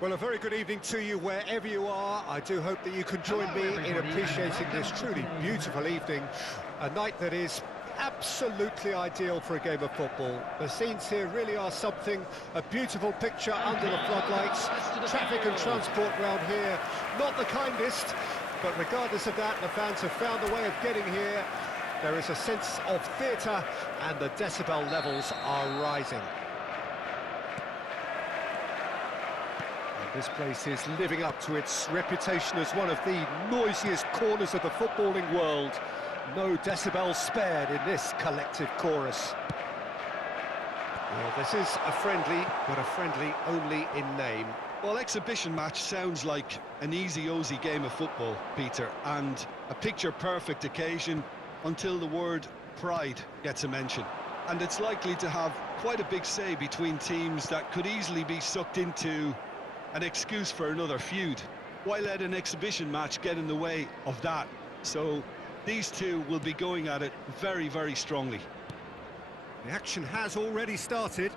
Well, a very good evening to you wherever you are. I do hope that you can join me in appreciating this truly beautiful evening, a night that is absolutely ideal for a game of football. The scenes here really are something, a beautiful picture under the floodlights. Traffic and transport round here, not the kindest, but regardless of that, the fans have found a way of getting here. There is a sense of theatre and the decibel levels are rising. This place is living up to its reputation as one of the noisiest corners of the footballing world. No decibels spared in this collective chorus. Well, this is a friendly, but a friendly only in name. Well, exhibition match sounds like an easy-ozy game of football, Peter, and a picture-perfect occasion until the word pride gets a mention. And it's likely to have quite a big say between teams that could easily be sucked into an excuse for another feud. Why let an exhibition match get in the way of that? So these two will be going at it very, very strongly. The action has already started.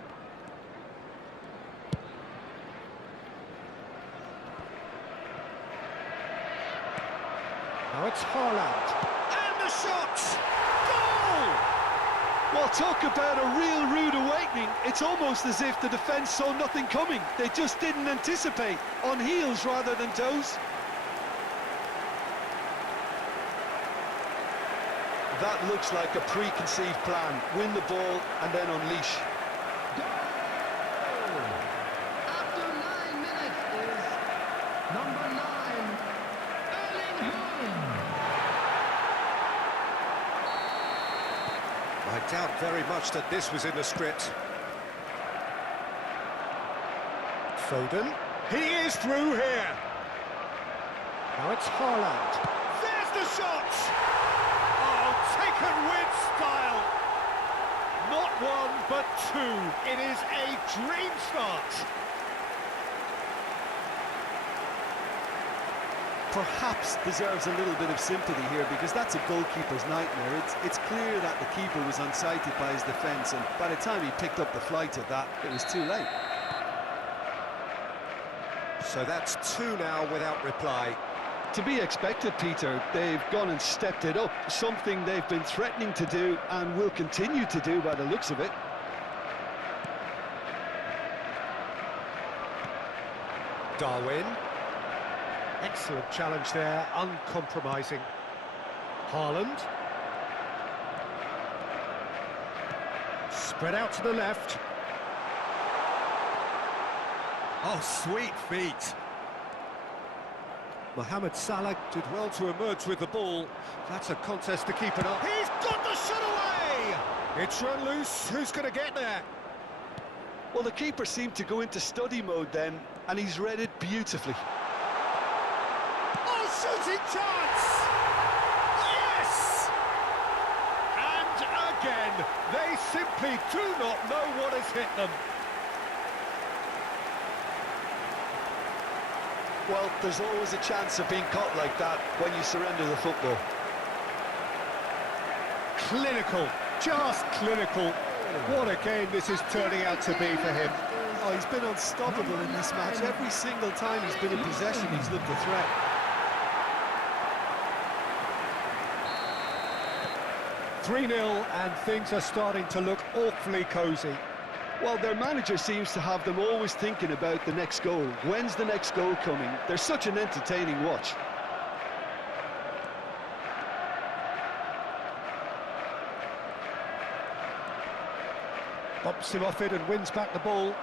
Now it's Haaland. And the shot! Goal! Well, talk about a real rude awakening. It's almost as if the defence saw nothing coming. They just didn't anticipate, on heels rather than toes. That looks like a preconceived plan. Win the ball and then unleash. After 9 minutes is number 9, Erling Haaland. I doubt very much that this was in the script. Foden. He is through here. Now it's Haaland. There's the shot! Oh, taken with style. Not one, but two. It is a dream start. Perhaps deserves a little bit of sympathy here, because that's a goalkeeper's nightmare. It's clear that the keeper was unsighted by his defence, and by the time he picked up the flight of that, it was too late. So that's two now without reply. To be expected, Peter. They've gone and stepped it up, something they've been threatening to do and will continue to do by the looks of it. Darwin. Excellent challenge there, uncompromising. Haaland. Spread out to the left. Oh, sweet feet. Mohamed Salah did well to emerge with the ball. That's a contest to keep an eye. He's got the shot away! It's run loose. Who's going to get there? Well, the keeper seemed to go into study mode then, and he's read it beautifully. Shooting chance! Yes! And again, they simply do not know what has hit them. Well, there's always a chance of being caught like that when you surrender the football. Clinical, just clinical. What a game this is turning out to be for him. Oh, he's been unstoppable in this match. Every single time he's been in possession, he's looked a threat. (3-0) and things are starting to look awfully cosy. Well, their manager seems to have them always thinking about the next goal. When's the next goal coming? They're such an entertaining watch. Bumps him off it and wins back the ball.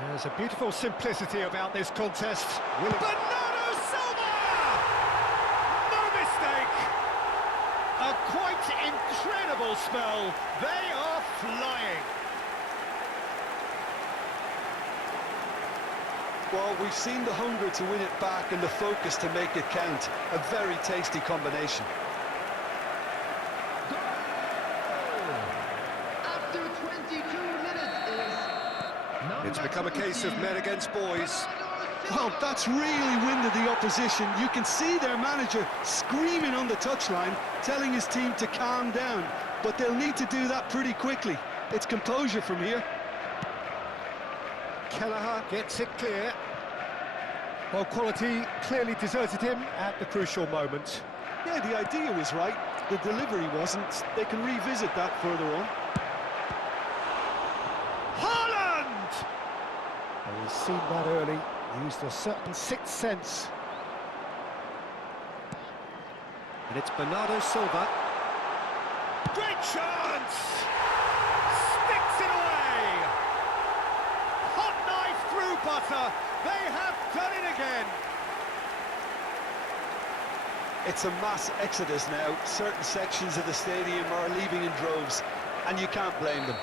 There's a beautiful simplicity about this contest. Bernardo Silva! No mistake! A quite incredible spell. They are flying. Well, we've seen the hunger to win it back and the focus to make it count. A very tasty combination. After 22 minutes is It's become a case of men against boys. Well, that's really winded the opposition. You can see their manager screaming on the touchline, telling his team to calm down. But they'll need to do that pretty quickly. It's composure from here. Kelleher gets it clear. Well, quality clearly deserted him at the crucial moment. Yeah, the idea was right, the delivery wasn't. They can revisit that further on. Haaland! Well, he's seen that early, used a certain sixth sense. And it's Bernardo Silva. Great chance! Sticks it away! Hot knife through butter. They have done it again. It's a mass exodus now. Certain sections of the stadium are leaving in droves, and you can't blame them.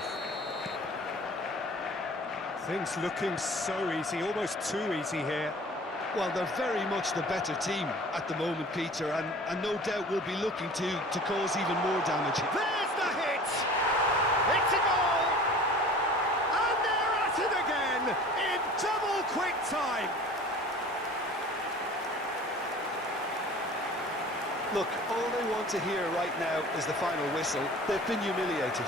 Things looking so easy, almost too easy here. Well, they're very much the better team at the moment, Peter, and no doubt will be looking to cause even more damage. There's the hit! It's a goal! And they're at it again in double quick time. Look, all they want to hear right now is the final whistle. They've been humiliated.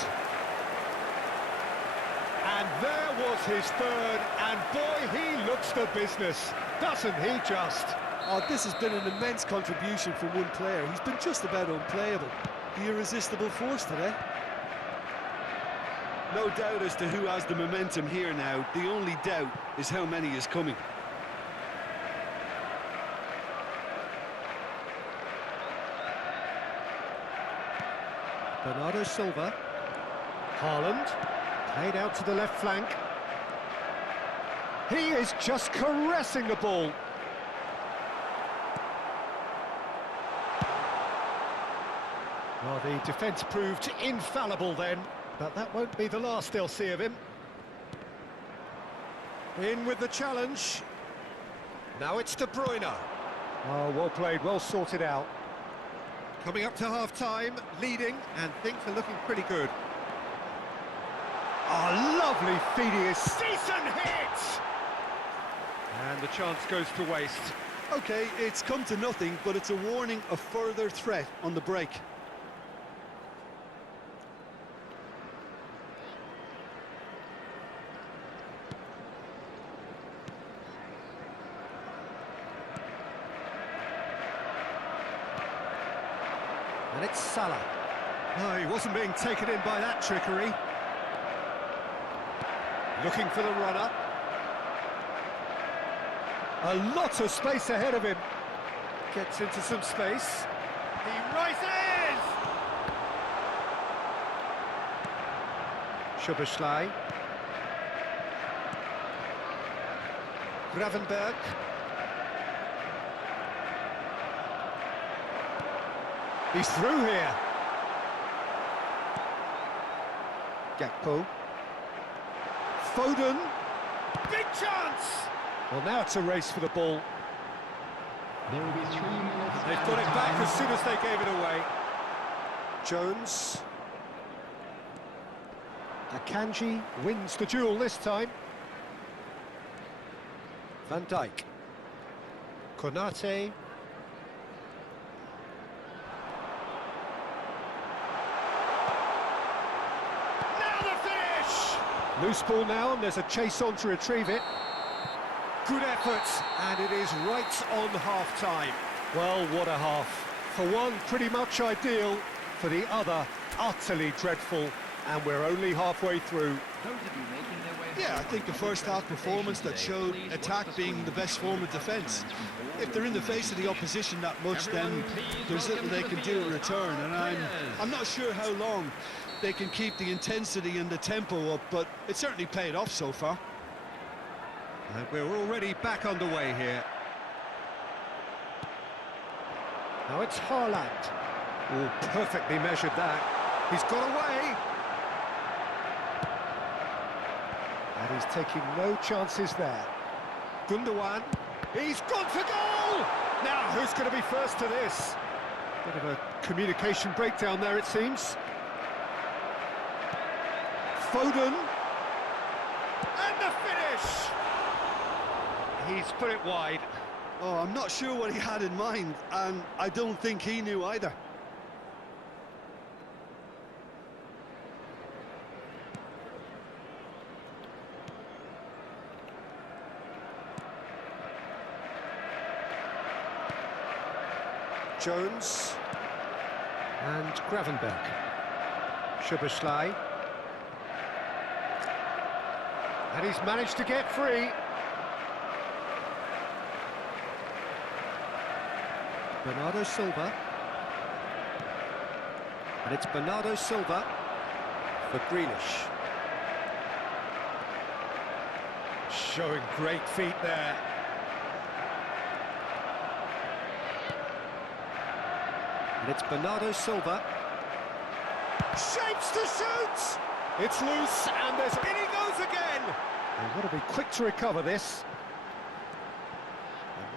And there was his third, and boy, he looks the business, doesn't he just? Oh, this has been an immense contribution from one player. He's been just about unplayable. The irresistible force today. No doubt as to who has the momentum here now. The only doubt is how many is coming. Bernardo Silva. Haaland. Played out to the left flank. He is just caressing the ball. Well, the defence proved infallible then, but that won't be the last they'll see of him. In with the challenge. Now it's De Bruyne. Oh, well played, well sorted out. Coming up to half-time, leading, and things are looking pretty good. Oh, lovely Phidias. Decent hit! And the chance goes to waste. OK, it's come to nothing, but it's a warning of further threat on the break. And it's Salah. No, he wasn't being taken in by that trickery. Looking for the runner. A lot of space ahead of him. Gets into some space. He rises! Szoboszlai. Gravenberg. He's through here. Gakpo. Foden. Big chance! Well, now it's a race for the ball. There will be 3 minutes. They've got it back as soon as they gave it away. Jones. Akanji wins the duel this time. Van Dijk. Konate. Loose ball now, and there's a chase on to retrieve it. Good effort, and it is right on half-time. Well, what a half. For one, pretty much ideal. For the other, utterly dreadful. And we're only halfway through. Yeah, I think the first half performance that showed attack being the best form of defence. If they're in the face of the opposition that much, then there's little they can do in return. And I'm not sure how long they can keep the intensity and the tempo up, but it certainly paid off so far. And we're already back underway here. Now it's Haaland. Oh, perfectly measured that. He's got away. And he's taking no chances there. Gundogan. He's gone for goal! Now, who's going to be first to this? Bit of a communication breakdown there, it seems. Foden. And the finish! He's put it wide. Oh, I'm not sure what he had in mind, and I don't think he knew either. Jones and Gravenberg. Szoboszlai. And he's managed to get free. Bernardo Silva. And it's Bernardo Silva for Grealish. Showing great feet there. And it's Bernardo Silva. Shapes to shoot! It's loose, and there's... In he goes again! They've got to be quick to recover this.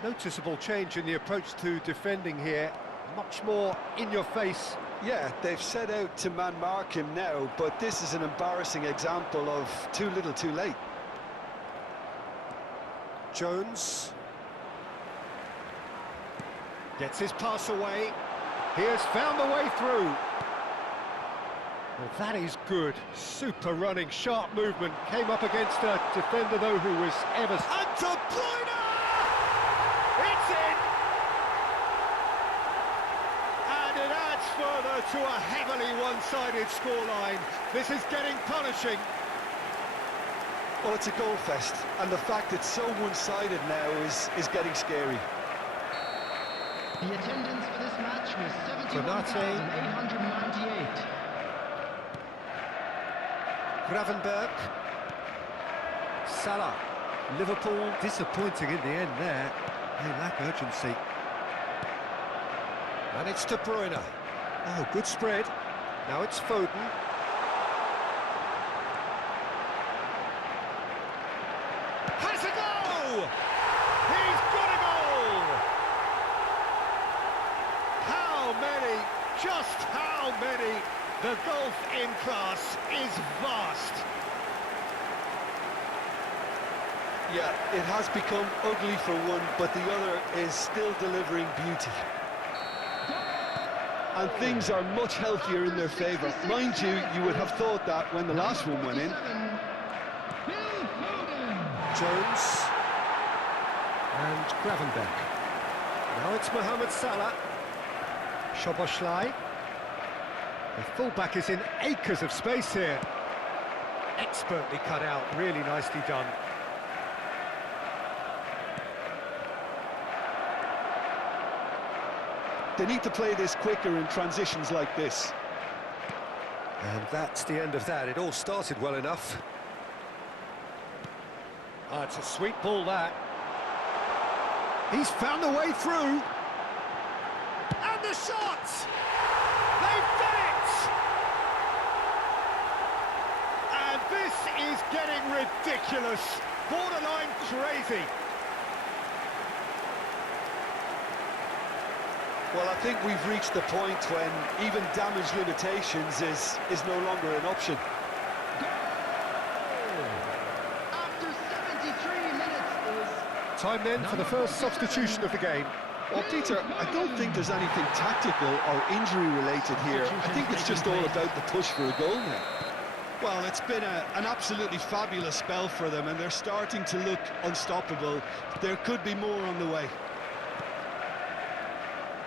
A noticeable change in the approach to defending here. Much more in your face. Yeah, they've set out to man-mark him now, but this is an embarrassing example of too little too late. Jones gets his pass away. He has found the way through. Well, that is good. Super running, sharp movement. Came up against a defender, though, who was ever... And to Bruyne! It's in! And it adds further to a heavily one-sided scoreline. This is getting punishing. Well, it's a goal fest, and the fact it's so one-sided now is getting scary. The attendance for this match was 71,898. Gravenberg. Salah. Liverpool disappointing in the end there. They lack urgency. And it's De Bruyne. Oh, good spread. Now it's Foden. Has a goal! He's got a goal! How many? Just how many? The gulf in class is vast. Yeah, it has become ugly for one, but the other is still delivering beauty. And things are much healthier in their favour. Mind you, you would have thought that when the last one went in. Jones and Gravenberg. Now it's Mohamed Salah. Szoboszlai. The fullback is in acres of space here. Expertly cut out, really nicely done. They need to play this quicker in transitions like this. And that's the end of that. It all started well enough. Ah, it's a sweet ball, that. He's found a way through. And the shot! They've done it! And this is getting ridiculous. Borderline crazy. Well, I think we've reached the point when even damage limitations is no longer an option. After 73 minutes is... Time then for the first substitution of the game. Well, Peter, I don't think there's anything tactical or injury-related here. I think it's just all about the push for a goal now. Well, it's been an absolutely fabulous spell for them, and they're starting to look unstoppable. There could be more on the way.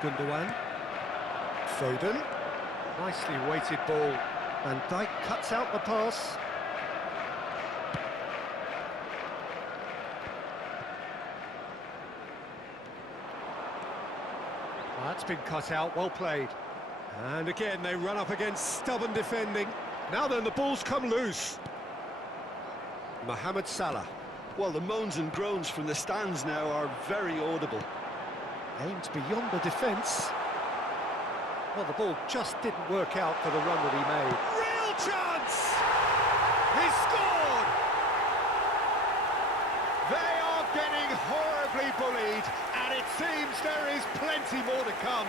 Gundogan. Foden. Nicely weighted ball. Van Dijk cuts out the pass. That's been cut out, well played. And again, they run up against stubborn defending. Now then, the ball's come loose. Mohamed Salah. Well, the moans and groans from the stands now are very audible. Aimed beyond the defence. Well, the ball just didn't work out for the run that he made. Real chance! He scored! They are getting horribly bullied, and it seems there is plenty more to come.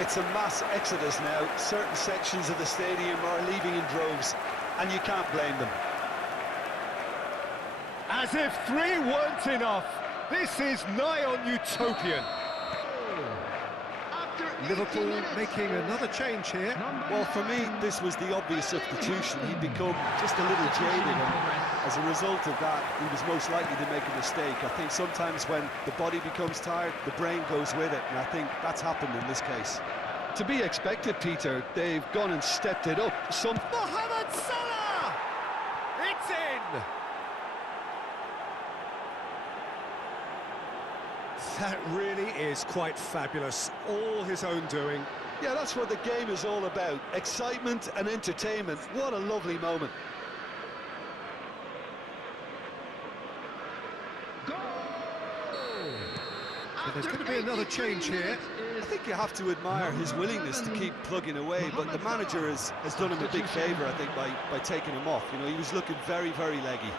It's a mass exodus now. Certain sections of the stadium are leaving in droves, and you can't blame them. As if 3 weren't enough. This is nigh on utopian. After Liverpool making another change here. Well, for me, this was the obvious substitution. He'd become just a little jaded, and as a result of that, he was most likely to make a mistake. I think sometimes when the body becomes tired, the brain goes with it, and I think that's happened in this case. To be expected, Peter. They've gone and stepped it up. Mohamed Salah! It's in! That really is quite fabulous. All his own doing. Yeah, that's what the game is all about. Excitement and entertainment. What a lovely moment. So there's going to be another change here. I think you have to admire his willingness to keep plugging away, but the manager has done him a big favour, I think, by taking him off. You know, he was looking very, very leggy.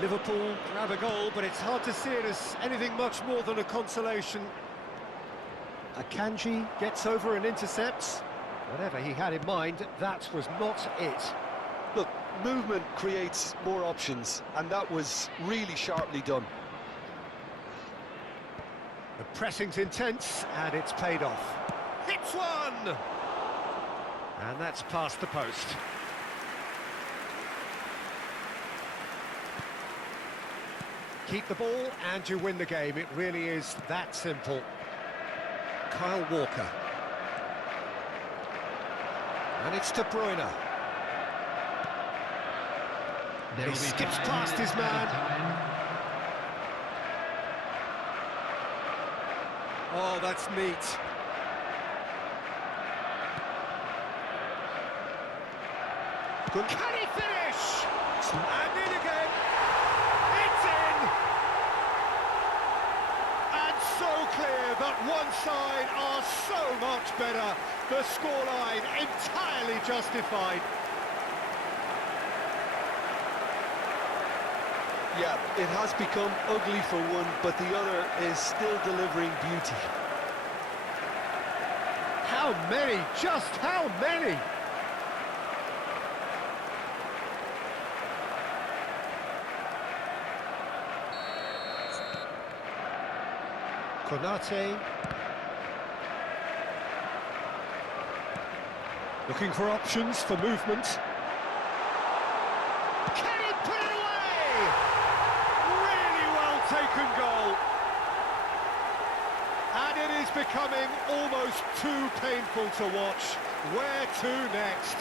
Liverpool grab a goal, but it's hard to see it as anything much more than a consolation. Akanji gets over and intercepts. Whatever he had in mind, that was not it. Look, movement creates more options, and that was really sharply done. The pressing's intense, and it's paid off. Hits one! And that's past the post. Keep the ball and you win the game. It really is that simple. Kyle Walker. And it's De Bruyne. He skips past his man. Oh, that's neat. Good. Can he finish? And in again. It's in. And so clear that one side are so much better. The scoreline entirely justified. Yeah, it has become ugly for one, but the other is still delivering beauty. How many? Just how many? Konate. Looking for options for movement. Can he put it away? Really well taken goal. And it is becoming almost too painful to watch. Where to next?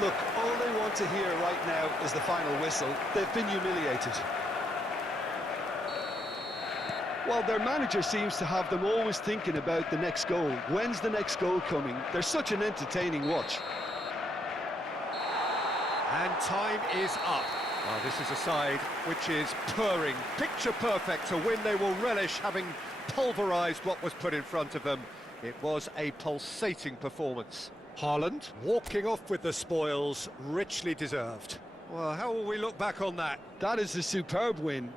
Look, all they want to hear right now is the final whistle. They've been humiliated. Well, their manager seems to have them always thinking about the next goal. When's the next goal coming? They're such an entertaining watch. And time is up. Well, this is a side which is purring, picture perfect, a win they will relish, having pulverised what was put in front of them. It was a pulsating performance. Haaland walking off with the spoils, richly deserved. Well, how will we look back on that? That is a superb win.